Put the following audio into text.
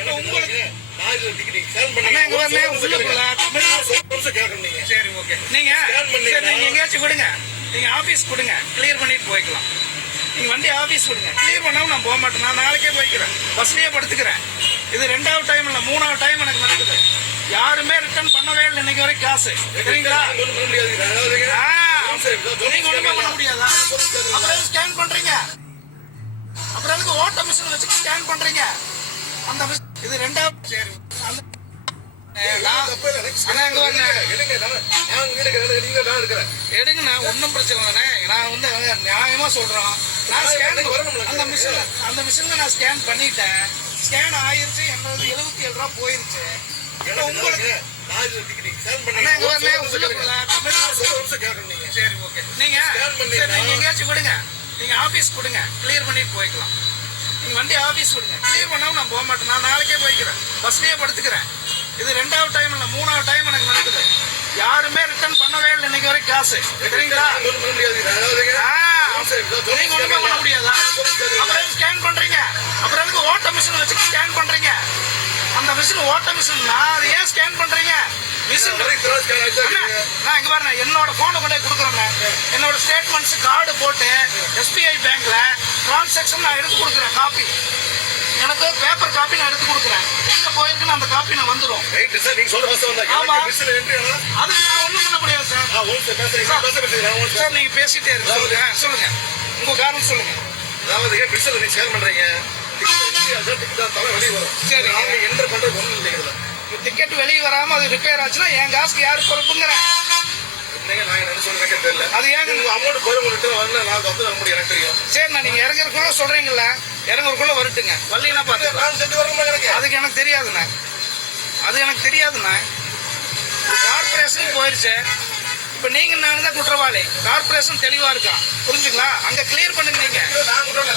எனக்கு உங்களுக்கு கிளியர் பண்ணிட்டு போய்க்கலாம். நீங்க வண்டி ஆபீஸ் விடுங்க கிளியர் பண்ணாம நான் போக மாட்டேன். நான் நாளைக்கே போய்க்கிறேன். பஸ்லயே படுத்துக்கிறேன். இது ரெண்டாவது டைம் இல்ல மூணாவது டைம் எனக்கு நடக்குது. யாருமே ரிட்டர்ன் பண்ணவே இல்லை இன்னைக்கு வரைக்கும் காசு. சரிங்களா? நீங்க ஒண்ணுமே பண்ண முடியாதா? அப்புறம் ஸ்கேன் பண்றீங்க? அப்புறம் எதுக்கு ஓட்ட மிஷின் வச்சு ஸ்கேன் பண்றீங்க? அந்த இது ரெண்டாவது. எடுங்க நான் எடுங்கண்ணா ஒன்றும் பிரச்சனை இல்லைண்ணே நான் வந்து நியாயமா சொல்றோம் நான் ஸ்கேன். அந்த மிஷின்ல அந்த மிஷின்ல நான் ஸ்கேன் பண்ணிட்டேன். ஸ்கேன் ஆயிருச்சு என்னது எழுபத்தி ஏழு ரூபா போயிருச்சு. உங்களுக்கு நீங்க எங்கேயாச்சும் விடுங்க நீங்க ஆபீஸ் கொடுங்க. கிளியர் பண்ணிட்டு போய்க்கலாம். வண்டி ஆபீஸ் விடுங்க. கிளியர் பண்ணாம நான் போக மாட்டேன். நான் நாளைக்கே போய்க்கிறேன். பஸ்லயே படுத்துக்கிறேன். இது ரெண்டாவது டைம் இல்ல மூணாவது டைம் எனக்கு நடக்குது. யாருமே ரிட்டர்ன் பண்ணவே இல்லை இன்னைக்கு வரைக்கும் காசு. சரிங்களா? நீங்க ஒண்ணுமே பண்ண முடியாதா? அப்புறம் ஸ்கேன் பண்றீங்க? அப்புறம் எதுக்கு ஓட்ட மிஷின் வச்சு ஸ்கேன் பண்றீங்க? அந்த மிஷின் ஓட்ட மிஷின்னா அது ஏன் ஸ்கேன் பண்றீங்க? மிஷின் நான் இங்க பாருங்க என்னோட போனை கொண்டு கொடுக்குறேங்க என்னோட ஸ்டேட்மெண்ட்ஸ் கார்டு போட்டு எஸ்பிஐ பேங்க்ல டிரான்சாக்ஷன் நான் எடுத்து கொடுக்குறேன் காப்பி எனக்கு பேப்பர் காப்பி நான் எடுத்து கொடுக்குறேன். எங்க போயிருக்குன்னு அந்த காப்பி நான் வந்துடும் ரைட் சார் நீங்க சொல்ற வாசம் தான் ஆமா. மிஸ்ல என்ட்ரி அது நான் ஒண்ணும் பண்ண முடியாது சார் ஆ ஒன் சார் நான் பேசுறேன் நான் சார் நீங்க பேசிட்டே இருக்கு சொல்லுங்க சொல்லுங்க. உங்க காரணம் சொல்லுங்க. அதாவது மிஸ்ல நீங்க ஷேர் பண்றீங்க? சரி. நாங்க என்டர் பண்றது ஒண்ணும் இல்லைங்க டிக்கெட் வெளியே வராம அது ரிப்பேர் ஆச்சுன்னா என் காசுக்கு யாரு பொறுப்புங்கிறேன் என்னங்க நான் என்ன சொல்றேன் தெரியல. அது ஏங்க? அமௌண்ட் உங்கள்கிட்ட வரல நான் வந்து முடியும். எனக்கு தெரியும். சரி நான் நீங்க இறங்குறதுக்குள்ள சொல்றீங்கல்ல? இறங்குறதுக்குள்ள வரட்டுங்க. நான் சென்று வரணும் எனக்கு? அதுக்கு எனக்கு தெரியாதுண்ணே. அது எனக்கு தெரியாதுண்ணே. கார்பரேஷன் போயிருச்சு. இப்போ நீங்க நான் தான் குற்றவாளி? கார்பரேஷன் தெளிவா இருக்கா? புரிஞ்சுங்களா? அங்க கிளியர் பண்ணுங்க நீங்க. நான் கூட